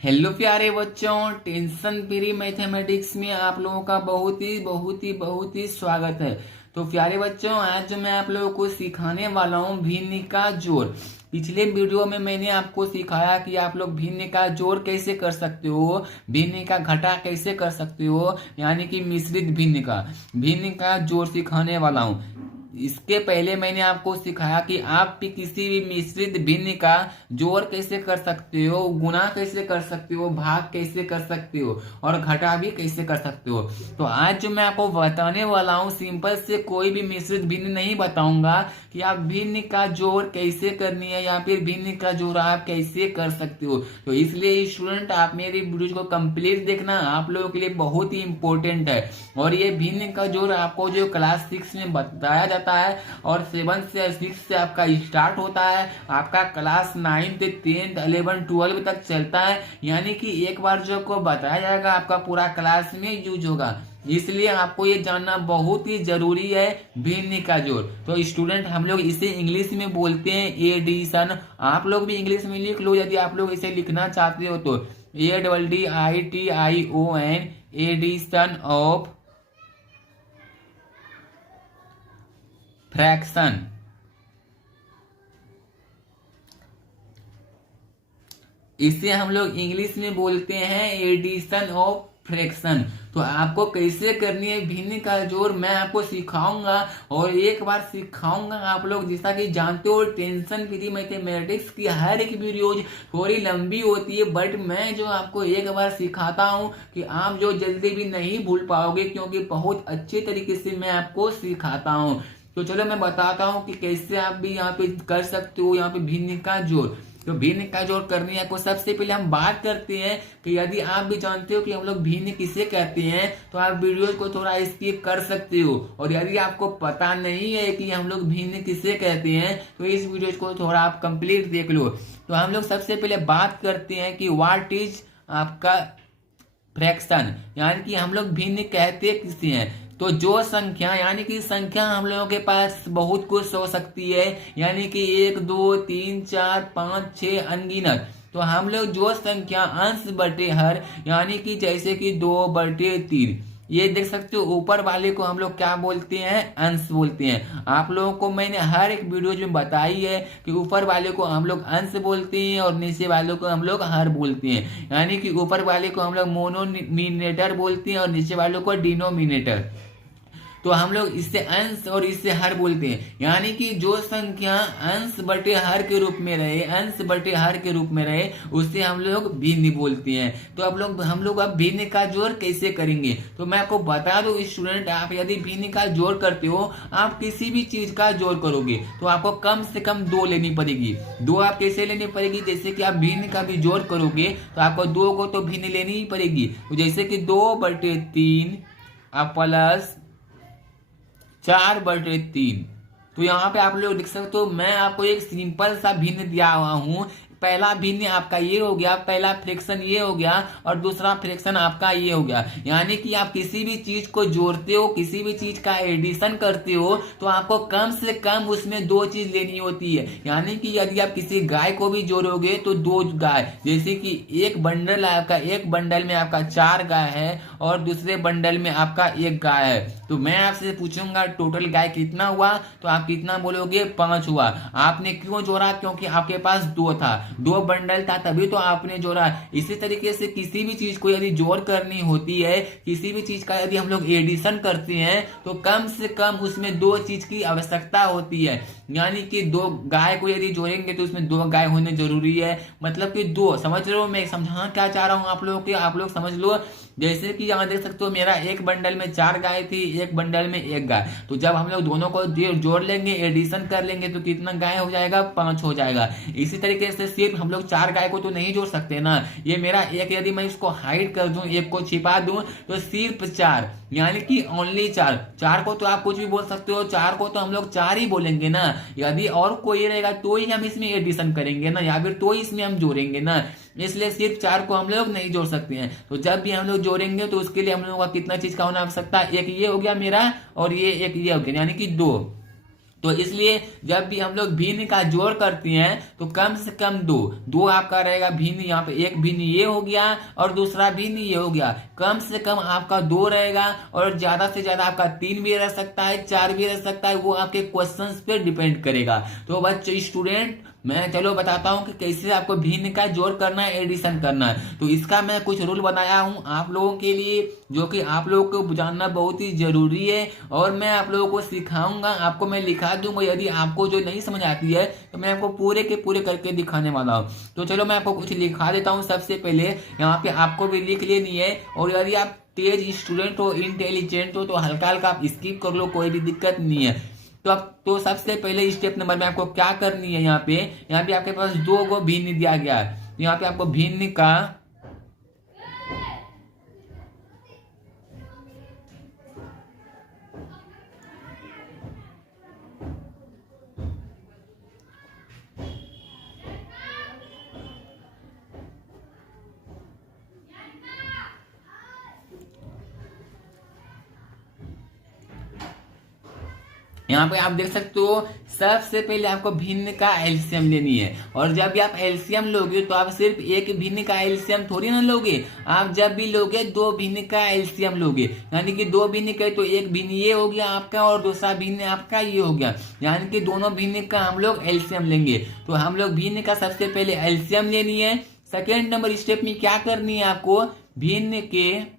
Hello प्यारे बच्चों, tension free mathematics में आप लोगों का बहुत ही स्वागत है। तो प्यारे बच्चों, आज जो मैं आप लोगों को सिखाने वाला हूँ भिन्न का जोड़। पिछले वीडियो में मैंने आपको सिखाया कि आप लोग भिन्न का जोड़ कैसे कर सकते हो, भिन्न का घटा कैसे कर सकते हो, यानी कि मिश्रित भिन्न का जोड़ सिखाने वाला हूँ। इसके पहले मैंने आपको सिखाया कि आप भी किसी भी मिश्रित भिन्न का जोड़ कैसे कर सकते हो, गुणा कैसे कर सकते हो, भाग कैसे कर सकते हो और घटा भी कैसे कर सकते हो। तो आज जो मैं आपको बताने वाला हूँ, सिंपल से कोई भी मिश्रित भिन्न नहीं बताऊंगा कि आप भिन्न का जोड़ कैसे करनी है या फिर भिन्न का जोड़ आप कैसे कर सकते हो। तो इसलिए स्टूडेंट, आप मेरी वीडियो को कंप्लीट देखना, आप लोगों के लिए बहुत ही इंपॉर्टेंट है। और ये भिन्न का जोड़ आपको जो क्लास 6 में बताया जाता है और 7 से 6 से आपका स्टार्ट होता है, आपका क्लास 9 से 10 11 12 तक चलता है। यानी कि एक बार जो को बताया जाएगा आपका पूरा क्लास में यूज होगा। इसलिए आपको ये जानना बहुत ही जरूरी है भिन्न का जोड़। तो स्टूडेंट, हम लोग इसे इंग्लिश में बोलते हैं एडिशन। आप लोग भी इंग्लिश में लिख लो यदि आप लोग इसे लिखना चाहते हो तो। ADDITION, addition of fraction. इसे हम लोग इंग्लिश में बोलते हैं एडिशन ऑफ फ्रैक्शन। तो आपको कैसे करनी है भिन्न का जोड़ मैं आपको सिखाऊंगा, और एक बार सिखाऊंगा। आप लोग जैसा कि जानते हो, टेंशन फ्री मैथमेटिक्स की हर एक वीडियोज थोड़ी लंबी होती है, बट मैं जो आपको एक बार सिखाता हूं कि आप जो जल्दी भी नहीं भूल पाओगे, क्योंकि बहुत अच्छे तरीके से मैं आपको सिखाता हूं। तो चलो मैं बताता हूँ कि कैसे आप भी यहाँ पे कर सकते हो यहाँ पे भिन्न का जोड़। तो भिन्न का जोड़ करने आपको सबसे पहले हम बात करते हैं कि यदि आप भी जानते हो कि हम लोग भिन्न किसे कहते हैं, तो आप वीडियो को थोड़ा स्किप कर सकते हो। और यदि आपको पता नहीं है कि हम लोग भिन्न किसे कहते हैं, तो इस वीडियो को थोड़ा आप कंप्लीट देख लो। तो हम लोग सबसे पहले बात करते हैं कि व्हाट इज आपका फ्रैक्शन, यानी कि हम लोग भिन्न कहते किसे हैं। तो जो संख्या, यानी कि संख्या हम लोगों के पास बहुत कुछ हो सकती है, यानी कि 1 2 3 4 5 6 अनगिनत। तो हम लोग जो संख्या अंश बटे हर, यानी कि जैसे कि 2/3, ये देख सकते हो, ऊपर वाले को हम लोग क्या बोलते हैं, अंश बोलते हैं। आप लोगों को मैंने हर एक वीडियो में बताई है कि ऊपर वाले को हम लोग अंश बोलते हैं और नीचे वाले को हम लोग हर बोलते हैं। यानी कि ऊपर वाले को हम लोग मोनोमिनेटर बोलते हैं और नीचे वालों को डिनोमिनेटर। तो हम लोग इससे अंश और इससे हर बोलते हैं। यानी कि जो संख्या अंश बटे हर के रूप में रहे, उससे हम लोग भिन्न बोलते हैं। तो हम लोग अब भिन्न का जोड़ कैसे करेंगे, तो मैं आपको बता दूं स्टूडेंट, आप यदि भिन्न का जोड़ करते हो, आप किसी भी चीज का जोड़ करोगे तो आपको कम से कम 2 लेनी पड़ेगी। 2 आप कैसे लेनी पड़ेगी, जैसे कि आप भिन्न का भी जोड़ करोगे तो आपको 2 को तो भिन्न लेनी ही पड़ेगी। तो जैसे कि 2/3 प्लस 4/3। तो यहाँ पे आप लोग देख सकते हो, मैं आपको एक सिंपल सा भिन्न दिया हुआ हूँ। पहला भिन्न आपका ये हो गया, पहला फ्रैक्शन ये हो गया और दूसरा फ्रैक्शन आपका ये हो गया। यानी कि आप किसी भी चीज को जोड़ते हो, किसी भी चीज का एडिशन करते हो, तो आपको कम से कम उसमें 2 चीज लेनी होती है। यानी कि यदि आप किसी गाय को भी जोड़ोगे तो 2 गाय, जैसे कि एक बंडल में आपका 4 गाय है और दूसरे बंडल में आपका 1 गाय है। तो मैं आपसे पूछूंगा टोटल गाय कितना हुआ, तो आप कितना बोलोगे, 5 हुआ। आपने क्यों जोड़ा, क्योंकि आपके पास 2 था, 2 बंडल था, तभी तो आपने जोड़ा। इसी तरीके से किसी भी चीज को यदि जोड़ करनी होती है, किसी भी चीज का यदि हम लोग एडिशन करते हैं, तो कम से कम उसमें 2 चीज की आवश्यकता होती है। यानी कि 2 गाय को यदि जोड़ेंगे तो उसमें 2 गाय होने जरूरी है। मतलब कि 2, समझ रहे हो मैं समझाना क्या चाह रहा हूँ आप लोगों के, आप लोग समझ लो। जैसे कि यहाँ देख सकते हो, मेरा एक बंडल में 4 गाय थी, एक बंडल में 1 गाय। तो जब हम लोग दोनों को जोड़ लेंगे, एडिशन कर लेंगे, तो कितना गाय हो जाएगा, 5 हो जाएगा। इसी तरीके से सिर्फ हम लोग 4 गाय को तो नहीं जोड़ सकते ना। ये मेरा एक, यदि मैं इसको हाइड कर दूं, 1 को छिपा दूं, तो सिर्फ 4, यानी कि ओनली 4 को तो आप कुछ भी बोल सकते हो, 4 को तो हम लोग 4 ही बोलेंगे ना। यदि और कोई रहेगा तो ही हम इसमें एडिशन करेंगे ना, या फिर तो ही इसमें हम जोड़ेंगे ना। इसलिए सिर्फ 4 को हम लोग नहीं जोड़ सकते हैं। तो जब भी हम लोग जोड़ेंगे तो उसके लिए हम लोगों का कितना चीज का होना आवश्यकता, एक ये हो गया मेरा और ये एक ये हो गया, यानी कि 2। तो इसलिए जब भी हम लोग भिन्न का जोड़ करते हैं तो कम से कम दो दो आपका रहेगा भिन्न, यहाँ पे एक भिन्न ये हो गया और दूसरा भिन्न ये हो गया, कम से कम आपका दो रहेगा और ज्यादा से ज्यादा आपका तीन भी रह सकता है, चार भी रह सकता है, वो आपके क्वेश्चंस पे डिपेंड करेगा। तो बच्चे स्टूडेंट मैं चलो बताता हूँ कि कैसे आपको भिन्न का जोड़ करना है, एडिशन करना है। तो इसका मैं कुछ रूल बनाया हूँ आप लोगों के लिए, जो कि आप लोगों को जानना बहुत ही जरूरी है और मैं आप लोगों को सिखाऊंगा, आपको मैं लिखा दूंगा। यदि आपको जो नहीं समझ आती है तो मैं आपको पूरे के पूरे करके दिखाने वाला हूँ। तो चलो मैं आपको कुछ लिखा देता हूँ। सबसे पहले यहाँ पे आपको भी लिख लेनी है, और यदि आप तेज स्टूडेंट हो, इंटेलिजेंट हो, तो हल्का हल्का आप स्किप कर लो, कोई भी दिक्कत नहीं है। तो अब तो सबसे पहले स्टेप नंबर में आपको क्या करनी है, यहाँ पे आपके पास दो गो भिन्न दिया गया है। यहाँ पे आपको भिन्न का यहाँ पे आप देख सकते हो, सबसे पहले आपको भिन्न का एलसीएम लेनी है। और जब भी आप एलसीएम लोगे तो आप सिर्फ एक भिन्न का एलसीएम थोड़ी ना लोगे, आप जब भी लोगे दो भिन्न का एलसीएम लोगे। यानी कि दो भिन्न का तो एक भिन्न ये हो गया आपका और दूसरा भिन्न आपका ये हो गया, यानी कि दोनों भिन्न का हम लोग एलसीएम लेंगे। तो हम लोग भिन्न का सबसे पहले एलसीएम लेनी है। सेकेंड नंबर स्टेप में क्या करनी है आपको, भिन्न के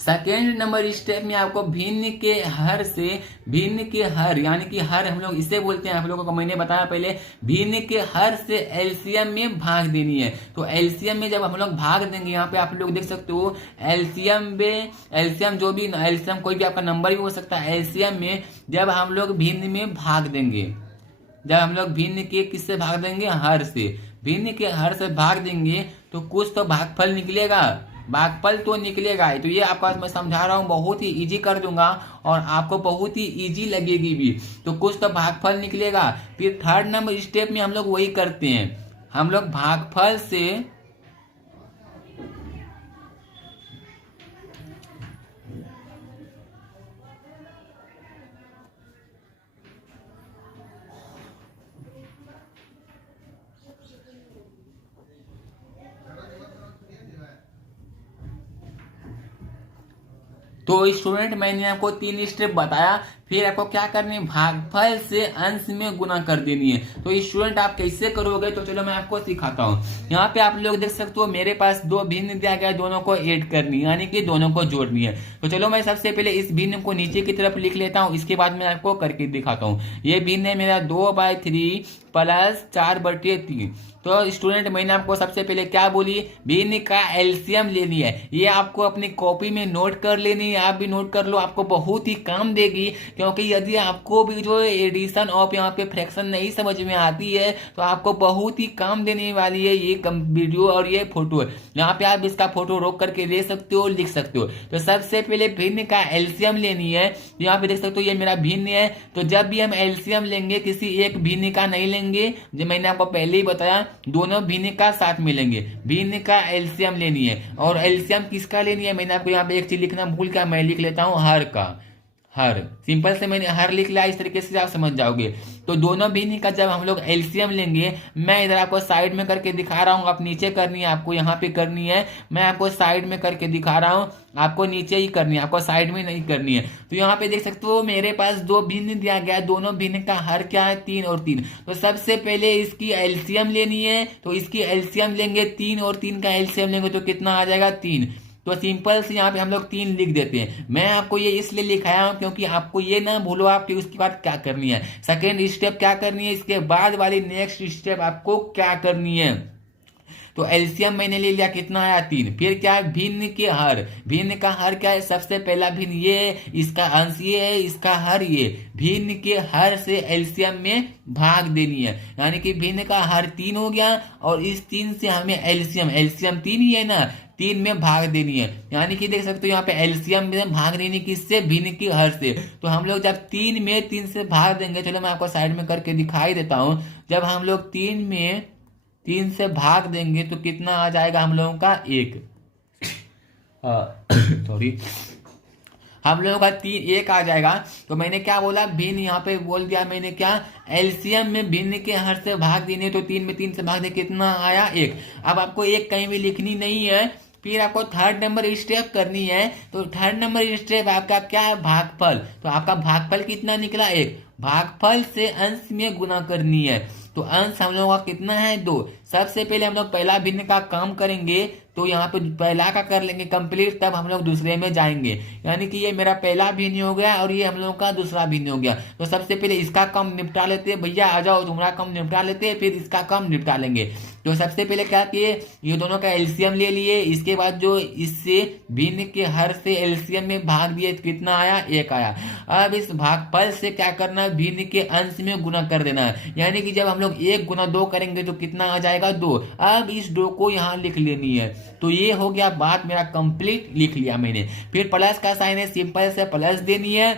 सेकेंड नंबर स्टेप में आपको भिन्न के हर से भिन्न के हर, यानी कि हर हम लोग इसे बोलते हैं, आप लोगों को मैंने बताया पहले, भिन्न के हर से एलसीएम में भाग देनी है। तो एलसीएम में जब हम लोग भाग देंगे, यहाँ पे आप लोग देख सकते हो एलसीएम में, एलसीएम जो भी एलसीएम कोई भी आपका नंबर भी हो सकता है, एलसीएम में जब हम लोग भिन्न में भाग देंगे, जब हम लोग भिन्न के किससे भाग देंगे, हर से, भिन्न के हर से भाग देंगे तो कुछ तो भागफल निकलेगा, भागफल तो निकलेगा। तो ये आपका मैं समझा रहा हूँ, बहुत ही इजी कर दूंगा और आपको बहुत ही इजी लगेगी भी। तो कुछ तो भागफल निकलेगा। फिर थर्ड नंबर स्टेप में हम लोग वही करते हैं, हम लोग भागफल से तो स्टूडेंट मैंने आपको तीन स्टेप बताया, फिर आपको क्या करनी है, भागफल से अंश में गुना कर देनी है। तो स्टूडेंट आप कैसे करोगे, तो चलो मैं आपको सिखाता हूँ। यहाँ पे आप लोग देख सकते हो मेरे पास दो भिन्न दिया गया, दोनों को ऐड करनी है, यानी कि दोनों को जोड़नी है। तो चलो मैं सबसे पहले इस भिन्न को नीचे की तरफ लिख लेता हूँ, इसके बाद मैं आपको करके दिखाता हूँ। ये भिन्न है मेरा 2/3 प्लस 4/3। तो स्टूडेंट मैंने आपको सबसे पहले क्या बोली, भिन्न का एलसीएम लेनी है। ये आपको अपनी कॉपी में नोट कर लेनी है, आप भी नोट कर लो, आपको बहुत ही काम देगी। क्योंकि यदि आपको भी जो एडिशन ऑफ यहाँ पे फ्रैक्शन नहीं समझ में आती है तो आपको बहुत ही काम देने वाली है ये वीडियो और ये फोटो। यहाँ पे आप इसका फोटो रोक करके ले सकते हो, लिख सकते हो। तो सबसे पहले भिन्न का एलसीएम लेनी है। यहाँ पे देख सकते हो ये मेरा भिन्न है। तो जब भी हम एलसीएम लेंगे किसी एक भिन्न का नहीं लेंगे, जो मैंने आपको पहले ही बताया, दोनों भिन्न का साथ में लेंगे। भिन्न का एलसीएम लेनी है। और एलसीएम किसका लेनी है, मैंने आपको यहाँ पे एक चीज लिखना भूल गया, मैं लिख लेता हूँ हर का। हर सिंपल से मैंने हर लिख लिया, इस तरीके से आप समझ जाओगे। तो दोनों भिन्न का जब हम लोग एलसीएम लेंगे, मैं इधर आपको साइड में करके दिखा रहा हूँ, आप नीचे करनी है, आपको यहाँ पे करनी है। मैं आपको साइड में करके दिखा रहा हूँ, आपको नीचे ही करनी है, आपको साइड में नहीं करनी है। तो यहाँ पे देख सकते हो मेरे पास दो भिन्न दिया गया है, दोनों भिन्न का हर क्या है, 3 और 3। तो सबसे पहले इसकी एलसीएम लेनी है। तो इसकी एलसीएम लेंगे, 3 और 3 का एलसीएम लेंगे तो कितना आ जाएगा, 3। तो सिंपल से यहाँ पे हम लोग 3 लिख देते हैं। मैं आपको ये इसलिए लिखाया हूँ क्योंकि आपको ये ना भूलो आप कि उसके बाद क्या करनी है, सेकेंड स्टेप क्या करनी है, इसके बाद वाली नेक्स्ट स्टेप आपको क्या करनी है। तो एलसीएम मैंने ले लिया, कितना आया, 3। फिर क्या है, भिन्न के हर। भिन्न का हर क्या है, सबसे पहला भिन्न ये है, इसका अंश ये है, इसका हर ये। भिन्न के हर से एलसीएम में भाग देनी है, यानी कि भिन्न का हर 3 हो गया और इस 3 से हमें एलसीएम 3 ही है ना, 3 में भाग देनी है। यानी कि देख सकते हो यहाँ पे एलसीएम में भाग देनी किससे, भिन्न की हर से। तो हम लोग जब 3 में 3 से भाग देंगे, चलो मैं आपको साइड में करके दिखाई देता हूं। जब हम लोग 3 में 3 से भाग देंगे तो कितना आ जाएगा हम लोगों का 1, सॉरी हम लोगों का 1 आ जाएगा। तो मैंने क्या बोला, भिन्न, यहाँ पे बोल दिया मैंने क्या, एलसीएम में भिन्न के हर से भाग देने, तो 3 में 3 से भाग दे कितना आया 1। अब आपको 1 कहीं भी लिखनी नहीं है, फिर आपको थर्ड नंबर स्टेप करनी है। तो थर्ड नंबर स्टेप आपका क्या है, भागफल। तो आपका भागफल कितना निकला 1, भागफल से अंश में गुना करनी है। तो अंश हम लोगों का कितना है 2। सबसे पहले हम लोग पहला भिन्न का काम करेंगे, तो यहाँ पे पहला का कर लेंगे कंप्लीट, तब हम लोग दूसरे में जाएंगे। यानी कि ये मेरा पहला भिन्न हो गया और ये हम लोगों का दूसरा भिन्न हो गया। तो सबसे पहले इसका काम निपटा लेते हैं, भैया आ जाओ तुम्हारा काम निपटा लेते हैं, फिर इसका काम निपटा लेंगे। तो सबसे पहले क्या किए, ये दोनों का एलसीएम ले लिए। इसके बाद जो इससे भिन्न के हर से एलसीएम में भाग दिए, कितना आया 1 आया। अब इस भागफल से क्या करना है, भिन्न के अंश में गुना कर देना है। यानी कि जब हम लोग 1 गुना 2 करेंगे तो कितना आ जाएगा 2। अब इस 2 को यहाँ लिख लेनी है। तो ये हो गया बात मेरा कंप्लीट, लिख लिया मैंने। फिर प्लस का साइन है, सिंपल से प्लस देनी है।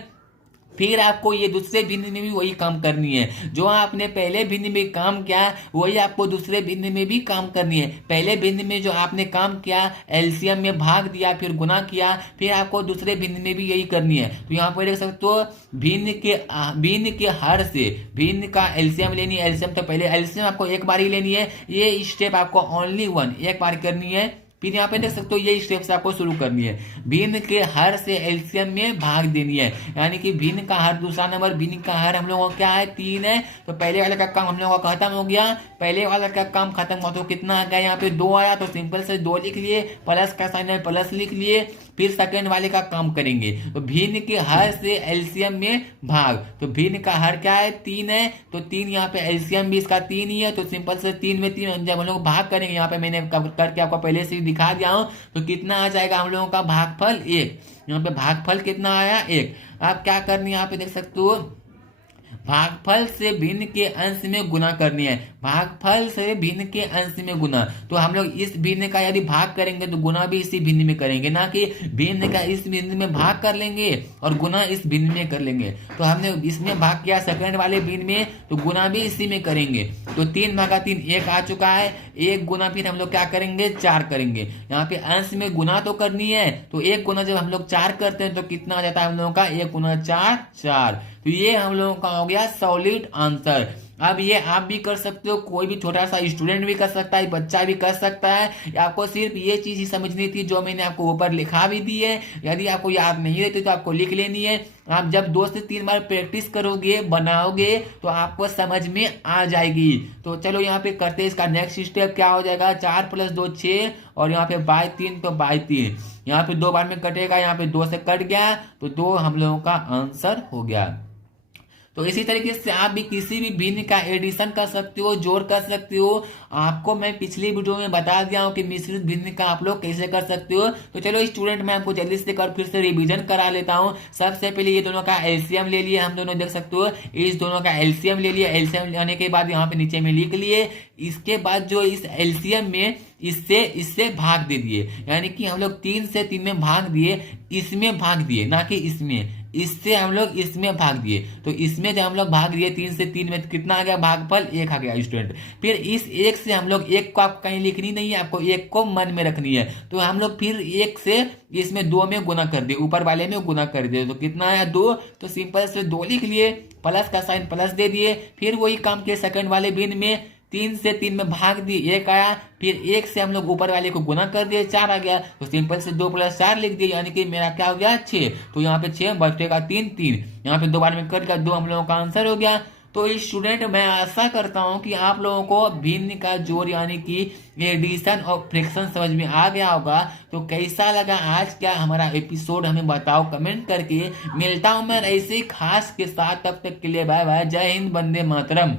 फिर आपको ये दूसरे भिन्न में भी वही काम करनी है, जो आपने पहले भिन्न में काम किया वही आपको दूसरे भिन्न में भी काम करनी है। पहले भिन्न में जो आपने काम किया, एलसीएम में भाग दिया, फिर गुना किया, फिर आपको दूसरे भिन्न में भी यही करनी है। तो यहाँ पर देख सकते हो, भिन्न के हर से भिन्न का एलसीएम लेनी है। एलसीएम तो पहले एलसीएम आपको एक बार ही लेनी है, ये स्टेप आपको ओनली 1 एक बार करनी है। फिर यहाँ पे देख सकते हो ये स्टेप से आपको शुरू करनी है। भिन्न के हर से एलसीएम में भाग देनी है। यानी कि भिन्न का हर, दूसरा नंबर भिन्न का हर हम लोगों का क्या है 3 है। तो पहले वाले का काम हम लोगों का खत्म हो गया। पहले वाला का काम खत्म हुआ तो कितना आ गया, यहाँ पे 2 आया। तो सिंपल से 2 लिख लिए, प्लस का साइन है प्लस लिख लिए। फिर सेकंड वाले का काम करेंगे, तो भिन्न के हर से एलसीएम में भाग। तो भिन्न का हर क्या है 3 है, तो 3 यहाँ पे एलसीएम भी इसका 3 ही है। तो सिंपल से 3 में 3 जब हम लोग भाग करेंगे, यहाँ पे मैंने करके आपको पहले से दिखा दिया हूं। तो कितना आ जाएगा हम लोगों का भागफल 1। यहाँ पे भागफल कितना आया 1। आप क्या करनी है, यहाँ पे देख सकते हो, भागफल से भिन्न के अंश में गुना करनी है। भागफल से भिन्न के अंश में गुना। तो हम लोग इस भिन्न का यदि भाग करेंगे तो गुना भी इसी भिन्न में करेंगे, ना कि भिन्न का इस भिन्न में भाग कर लेंगे और गुना इस भिन्न में कर लेंगे। तो हमने इसमें भाग किया सेकंड वाले भिन्न में, तो गुना भी इसी में करेंगे। तो 3 भागा 3 1 आ चुका है। 1 गुना फिर हम लोग क्या करेंगे 4 करेंगे। यहाँ पे अंश में गुना तो करनी है, तो 1 गुना जब हम लोग 4 करते हैं तो कितना आ जाता है हम लोगों का 1 गुना 4 4। तो ये हम लोगों का हो गया सॉलिड आंसर। अब ये आप भी कर सकते हो, कोई भी छोटा सा स्टूडेंट भी कर सकता है, बच्चा भी कर सकता है। आपको सिर्फ ये चीज ही समझनी थी जो मैंने आपको ऊपर लिखा भी दी है। यदि आपको याद नहीं रहती तो आपको लिख लेनी है। आप जब 2 से 3 बार प्रैक्टिस करोगे, बनाओगे, तो आपको समझ में आ जाएगी। तो चलो यहाँ पे करते हैं इसका नेक्स्ट स्टेप क्या हो जाएगा। 4 + 2 6 और यहाँ पे बाई 3, तो बाई 3 यहाँ पे 2 बार में कटेगा। यहाँ पे 2 से कट गया, तो 2 हम लोगों का आंसर हो गया। तो इसी तरीके से आप भी किसी भी भिन्न का एडिशन कर सकते हो, जोड़ कर सकते हो। आपको मैं पिछली वीडियो में बता दिया हूं कि मिश्रित भिन्न का आप लोग कैसे कर सकते हो। तो चलो स्टूडेंट, मैं आपको जल्दी से फिर से रिवीजन करा लेता हूं। सबसे पहले ये दोनों का एलसीएम ले लिए हम दोनों, देख सकते हो इस दोनों का एलसीएम ले लिया। एलसीएम लेने के बाद यहाँ पे नीचे में लिख लिए। इसके बाद जो इस एलसीएम में इससे भाग दे दिए, यानी कि हम लोग 3 से 3 में भाग दिए, इसमें भाग दिए, ना कि इसमें। इससे हम लोग इसमें भाग दिए, तो इसमें जब हम लोग भाग दिए 3 से 3 में, तो कितना आ गया भागफल 1 आ गया स्टूडेंट। फिर इस 1 से हम लोग 1 को आप कहीं लिखनी नहीं है, आपको 1 को मन में रखनी है। तो हम लोग फिर 1 से इसमें 2 में गुना कर दिए, ऊपर वाले में गुना कर दिए, तो कितना आया 2। तो सिंपल से 2 लिख लिए, प्लस का साइन प्लस दे दिए। फिर वही काम किए सेकंड वाले भिन्न में, 3 से 3 में भाग दिए 1 आया। फिर 1 से हम लोग ऊपर वाले को गुना कर दिए 4 आ गया। तो सिंपल से 2 + 4 लिख दिए, यानी कि मेरा क्या हो गया 6। तो यहाँ पे 6 बचेगा 3 3, यहाँ पे 2 बार में कट गया, 2 हम लोगों का आंसर हो गया। तो स्टूडेंट, मैं आशा करता हूं कि आप लोगों को भिन्न का जोड़ यानी कि एडिशन और फ्रैक्शन समझ में आ गया होगा। तो कैसा लगा आज का हमारा एपिसोड हमें बताओ कमेंट करके। मिलता हूं मैं ऐसे खास के साथ, तब तक के लिए बाय बाय, जय हिंद, वंदे मातरम।